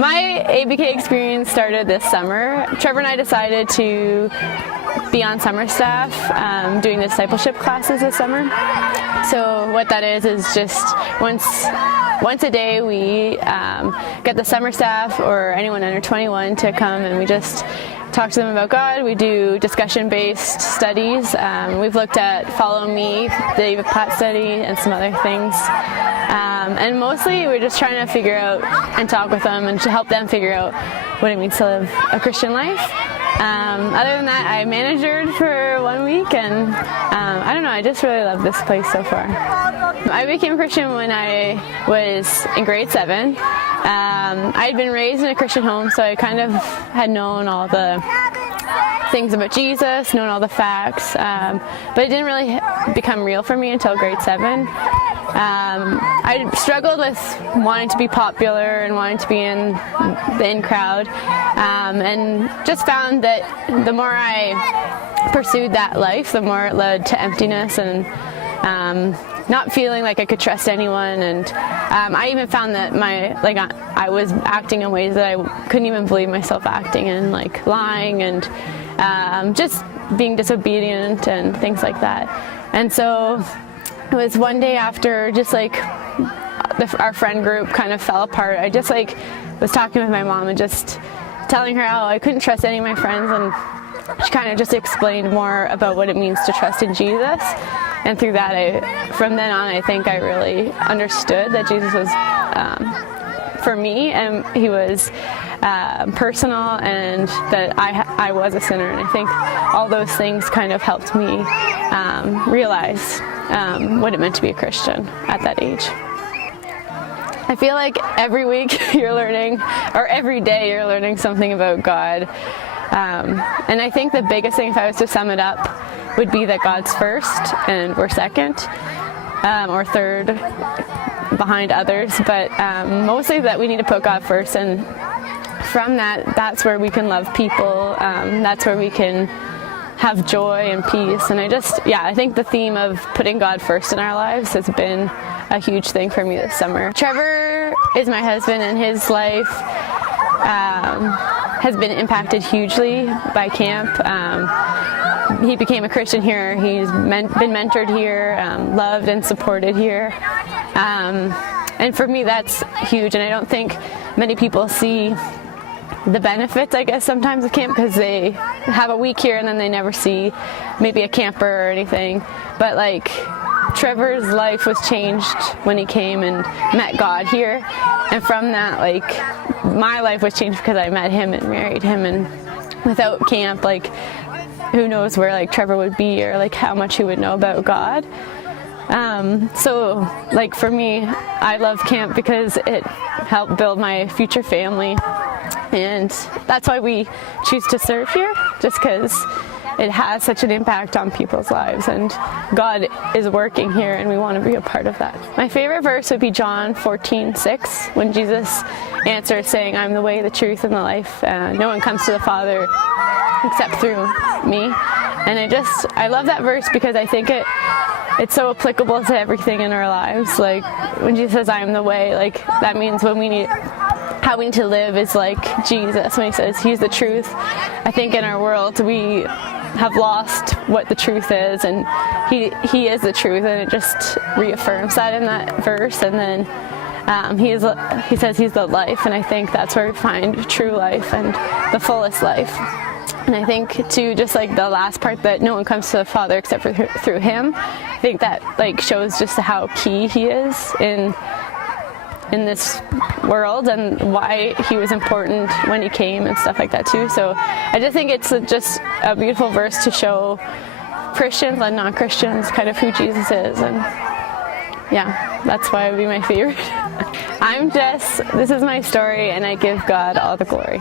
My ABK experience started this summer. Trevor and I decided to be on summer staff doing the discipleship classes this summer. So what that is just once a day we get the summer staff or anyone under 21 to come, and we just talk to them about God. We do discussion-based studies. We've looked at Follow Me, the David Platt study, and some other things. And mostly we're just trying to figure out and talk with them and to help them figure out what it means to live a Christian life. Other than that, I managered for 1 week, and I don't know, I just really love this place so far. I became a Christian when I was in grade 7. I had been raised in a Christian home, so I kind of had known all the things about Jesus, known all the facts, but it didn't really become real for me until grade 7. I struggled with wanting to be popular and wanting to be in the in crowd, and just found that the more I pursued that life, the more it led to emptiness and not feeling like I could trust anyone. And I even found that I was acting in ways that I couldn't even believe myself acting in, like lying and just being disobedient and things like that. And so it was one day after just our friend group kind of fell apart. I just was talking with my mom and just telling her how I couldn't trust any of my friends, and she kind of just explained more about what it means to trust in Jesus. And through that, from then on, I think I really understood that Jesus was for me, and he was personal, and that I was a sinner. And I think all those things kind of helped me realize what it meant to be a Christian at that age. I feel like every week you're learning, or every day you're learning something about God. And I think the biggest thing, if I was to sum it up, would be that God's first and we're second, or third behind others, but mostly that we need to put God first, and from that's where we can love people, that's where we can have joy and peace. And I think the theme of putting God first in our lives has been a huge thing for me this summer. Trevor is my husband, and his life has been impacted hugely by camp. He became a Christian here. He's been mentored here, loved and supported here. And for me, that's huge. And I don't think many people see the benefits, I guess, sometimes of camp, because they have a week here and then they never see maybe a camper or anything. But Trevor's life was changed when he came and met God here. And from that, my life was changed because I met him and married him. And without camp, who knows where Trevor would be, or how much he would know about God. So for me, I love camp because it helped build my future family, and that's why we choose to serve here, just because it has such an impact on people's lives, and God is working here, and we want to be a part of that. My favorite verse would be John 14:6, when Jesus answers saying, "I'm the way, the truth, and the life. No one comes to the Father except through me." And I love that verse because I think it's so applicable to everything in our lives. When Jesus says, "I am the way," that means how we need to live is like Jesus. When he says he's the truth, I think in our world we have lost what the truth is, and he is the truth, and it just reaffirms that in that verse. And then he says he's the life, and I think that's where we find true life and the fullest life. And I think too, just the last part, that no one comes to the Father except for through him, I think that shows just how key he is in this world, and why he was important when he came and stuff like that too. So I just think it's just a beautiful verse to show Christians and non-Christians kind of who Jesus is. And yeah, that's why it would be my favorite. I'm Jess, this is my story, and I give God all the glory.